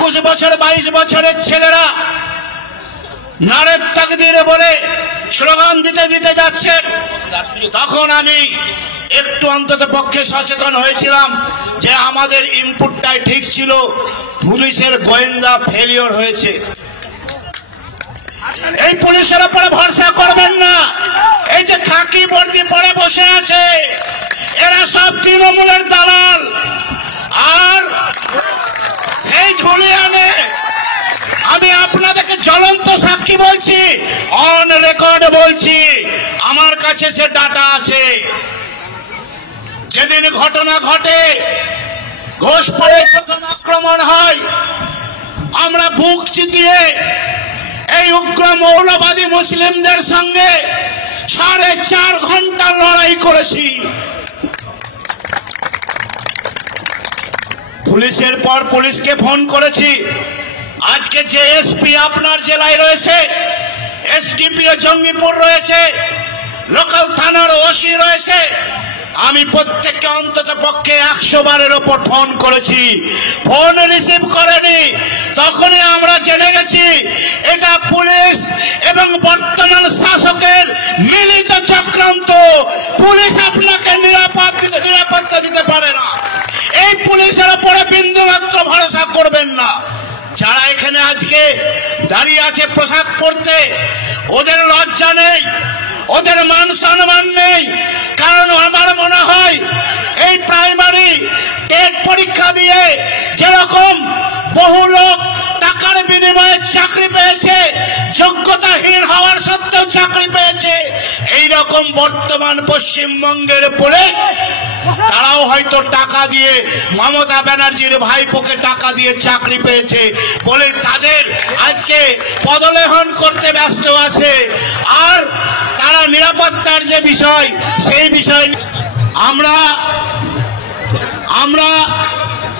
21 বছর 22 বছরের ছেলেরা নারে তাকবীর বলে স্লোগান দিতে দিতে যাচ্ছেন, তখন আমি একটু অন্তত পক্ষে সচেতন হয়েছিলাম যে আমাদের ইনপুটটাই ঠিক ছিল, পুলিশের গোয়েন্দা ফেলিওর হয়েছে। এই পুলিশের উপরে ভরসা করবেন না। এই যে খাকি বর্দি পরে বসে আছে, এরা সব তৃণমূলের দালাল। আর সেই ঝুলিয়ানে আমি আপনাদেরকে জ্বলন্ত সাক্ষী বলছি, অন রেকর্ড বলছি, আমার কাছে সে ডাটা আছে। যেদিন ঘটনা ঘটে, ঘোষপাড়ে প্রথম আক্রমণ হয়, আমরা বুক চিতিয়ে এই উগ্র মৌলবাদী মুসলিমদের সঙ্গে 4.5 ঘন্টা লড়াই করেছি। পুলিশের পর পুলিশকে ফোন করেছি। আজকে যে এসপি আপনার জেলায় রয়েছে, এসডিপিও জঙ্গিপুর রয়েছে, লোকাল থানার ওসি রয়েছে, আমি প্রত্যেককে অন্তত পক্ষে 100 বারের ওপর ফোন করেছি, ফোন রিসিভ করেনি। তখনই আমরা জেনে গেছি এটা পুলিশ এবং বর্তমান শাসকের মিলিত চক্রান্ত। পুলিশ আপনাকে নিরাপত্তা দিতে পারে না। এই পুলিশের উপরে বিন্দুমাত্র ভরসা করবেন না। যারা এখানে আজকে দাঁড়িয়ে আছে পোশাক পরতে, ওদের লজ্জা নেই, ওদের মান সম্মান নেই। কারণ আমার মনে হয় এই প্রাইমারি টেট পরীক্ষা দিয়ে যেরকম বহু লোক টাকার বিনিময়ে চাকরি পেয়েছে, যোগ্যতাহীন হওয়ার সত্ত্বেও চাকরি পেয়েছে, এইরকম বর্তমান পশ্চিমবঙ্গের পুলিশ তারাও হয়তো টাকা দিয়ে মমতা ব্যানার্জির ভাইপোকে টাকা দিয়ে চাকরি পেয়েছে বলে তাদের আজকে পদলেহন করতে ব্যস্ত আছে। আর তারা নিরাপত্তার যে বিষয়, সেই বিষয় আমরা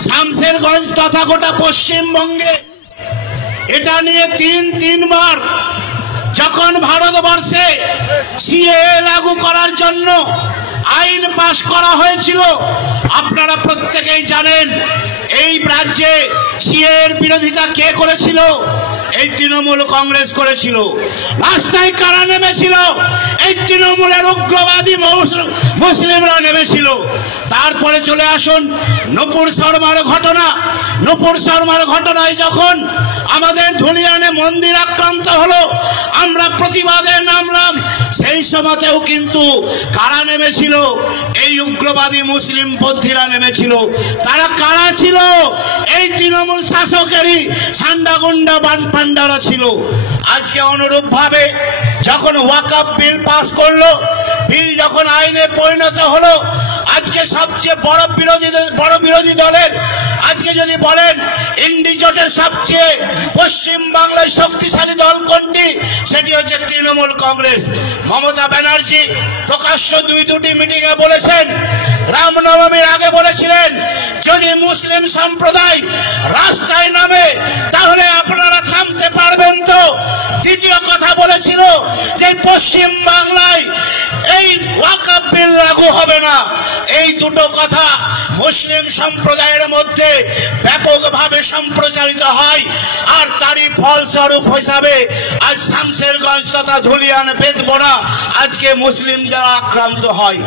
শামশেরগঞ্জ তথা গোটা পশ্চিমবঙ্গে এটা নিয়ে তিনবার যখন ভারতবর্ষে সিএএ লাগু করার জন্য আইন পাশ করা হয়েছিল, আপনারা প্রত্যেকেই জানেন এই রাজ্যে সিএএর বিরোধিতা কে করেছিল? এই তৃণমূল কংগ্রেস করেছিল। রাস্তায় কারা নেমেছিল? এই তৃণমূলের উগ্রবাদী মুসলিমরা নেমেছিল। তারপরে চলে আসুন নূপুর শর্মার ঘটনা। নূপুর শর্মার ঘটনায় যখন আমাদের ধুলিয়ানে মন্দির আক্রান্ত হলো, আমরা প্রতিবাদে নামলাম। সেই সময়তেও কিন্তু কারা নেমেছিল? এই উগ্রবাদী মুসলিম পন্থীরা নেমেছিল। তারা কারা ছিল? এই তৃণমূল শাসকেরই সান্ডাগুন্ডা পান্ডারা ছিল। আজকে অনুরূপ ভাবে যখন ওয়াকফ বিল পাস করলো, বিল যখন আইনে পরিণত হলো, আজকে সবচেয়ে বড় বিরোধী দলের আজকে যদি বলেন ইন্ডিজোটের সবচেয়ে পশ্চিম বাংলায় শক্তিশালী দল কোনটি? সেটি হচ্ছে তৃণমূল কংগ্রেস। মমতা ব্যানার্জি প্রকাশ্য দুটি মিটিংয়ে বলেছেন, রামনবমীর আগে বলেছিলেন যদি মুসলিম সম্প্রদায় রাস্তায় নামে তাহলে আপনারা থামতে পারবেন তো। দ্বিতীয় কথা বলেছিল যে পশ্চিম বাংলায় এই ওয়াকফ বিল লাগু হবে না। এই দুটো কথা মুসলিম সম্প্রদায়ের মধ্যে ব্যাপকভাবে সম্প্রচারিত হয়, আর তারই ফলস্বরূপ হিসাবে আজ শামশেরগঞ্জ তথা ধুলিয়ান বেদবরা আজকে মুসলিম যারা আক্রান্ত হয়।